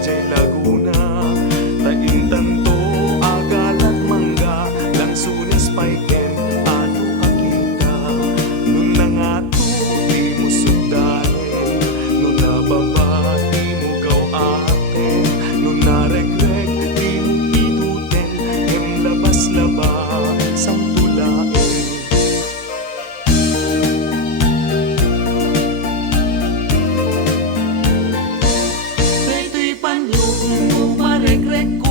Jay Laguna, Taing Tanto, Agalat Mangga, Lansunes Paiken, ano kakita. Nun na nga to, di mo sugdanin, nun nababa, di mo gaw atin, nun naregreg, di mo pinuten, em labas-laba, sang tulain. Daytoy panyo, kung mo maregreg ko